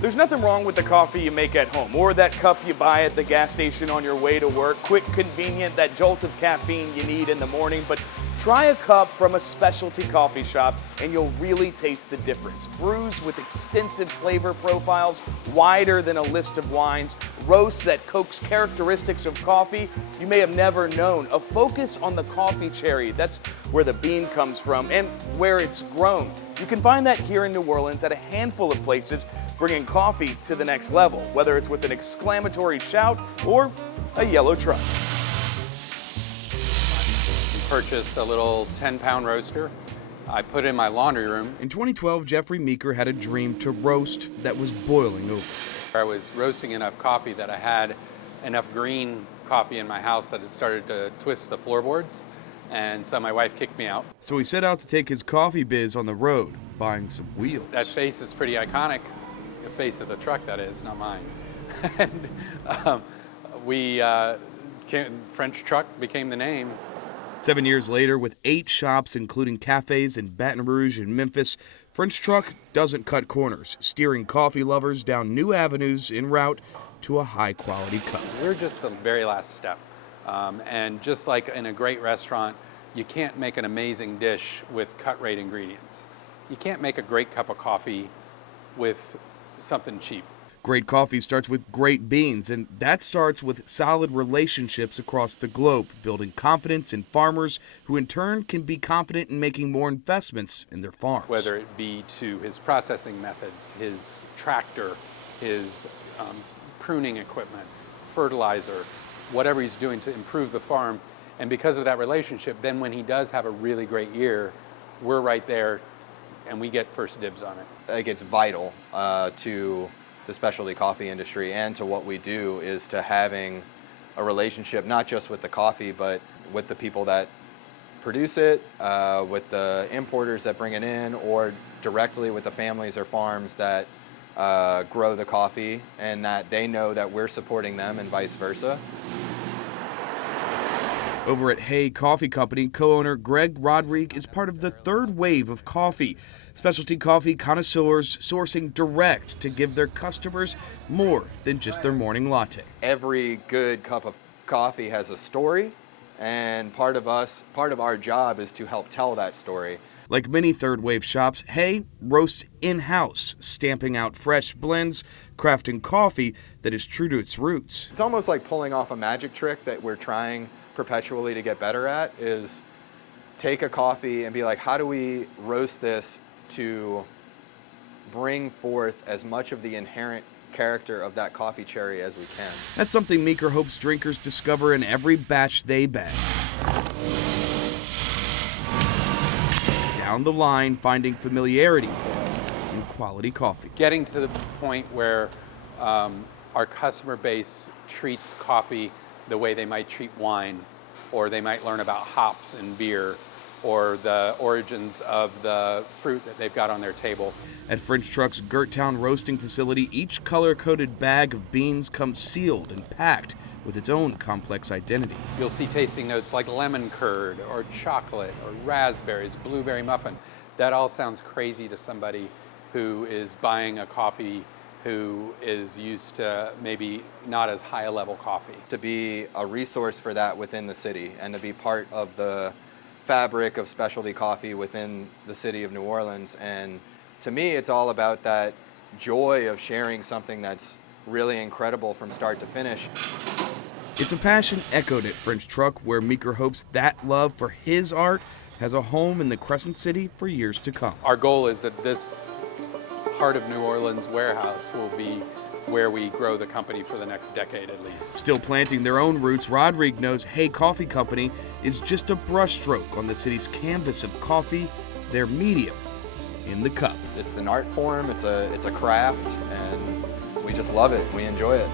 There's nothing wrong with the coffee you make at home or that cup you buy at the gas station on your way to work. Quick, convenient, that jolt of caffeine you need in the morning. But try a cup from a specialty coffee shop and you'll really taste the difference. Brews with extensive flavor profiles, wider than a list of wines, roasts that coax characteristics of coffee you may have never known. A focus on the coffee cherry, that's where the bean comes from and where it's grown. You can find that here in New Orleans at a handful of places, bringing coffee to the next level, whether it's with an exclamatory shout or a yellow truck. Purchased a little 10-pound roaster. I put it in my laundry room. In 2012, Jeffrey Meeker had a dream to roast that was boiling over. I was roasting enough coffee that I had enough green coffee in my house that it started to twist the floorboards, and so my wife kicked me out. So he set out to take his coffee biz on the road, buying some wheels. That face is pretty iconic. The face of the truck, that is, not mine. And French truck became the name. 7 years later, with 8 shops, including cafes in Baton Rouge and Memphis, French Truck doesn't cut corners, steering coffee lovers down new avenues en route to a high-quality cup. We're just the very last step. And just like in a great restaurant, you can't make an amazing dish with cut-rate ingredients. You can't make a great cup of coffee with something cheap. Great coffee starts with great beans, and that starts with solid relationships across the globe, building confidence in farmers who in turn can be confident in making more investments in their farms. Whether it be to his processing methods, his tractor, his pruning equipment, fertilizer, whatever he's doing to improve the farm. And because of that relationship, then when he does have a really great year, we're right there and we get first dibs on it. I think it's vital to the specialty coffee industry and to what we do is to having a relationship not just with the coffee but with the people that produce it, with the importers that bring it in, or directly with the families or farms that grow the coffee, and that they know that we're supporting them and vice versa. Over at Hay Coffee Company, co-owner Greg Rodrigue is part of the third wave of coffee. Specialty coffee connoisseurs sourcing direct to give their customers more than just their morning latte. Every good cup of coffee has a story, and part of our job is to help tell that story. Like many third wave shops, Hay roasts in-house, stamping out fresh blends, crafting coffee that is true to its roots. It's almost like pulling off a magic trick that we're trying perpetually to get better at, is take a coffee and be like, how do we roast this to bring forth as much of the inherent character of that coffee cherry as we can. That's something Meeker hopes drinkers discover in every batch they bag. Down the line, finding familiarity in quality coffee. Getting to the point where our customer base treats coffee the way they might treat wine, or they might learn about hops in beer, or the origins of the fruit that they've got on their table. At French Truck's Gerttown roasting facility, each color-coded bag of beans comes sealed and packed with its own complex identity. You'll see tasting notes like lemon curd, or chocolate, or raspberries, blueberry muffin. That all sounds crazy to somebody who is buying a coffee who is used to maybe not as high a level coffee. To be a resource for that within the city and to be part of the fabric of specialty coffee within the city of New Orleans. And to me, it's all about that joy of sharing something that's really incredible from start to finish. It's a passion echoed at French Truck, where Meeker hopes that love for his art has a home in the Crescent City for years to come. Our goal is that this Heart of New Orleans warehouse will be where we grow the company for the next decade at least. Still planting their own roots, Rodrigue knows Hay Coffee Company is just a brushstroke on the city's canvas of coffee, their medium in the cup. It's an art form, it's a craft, and we just love it. We enjoy it.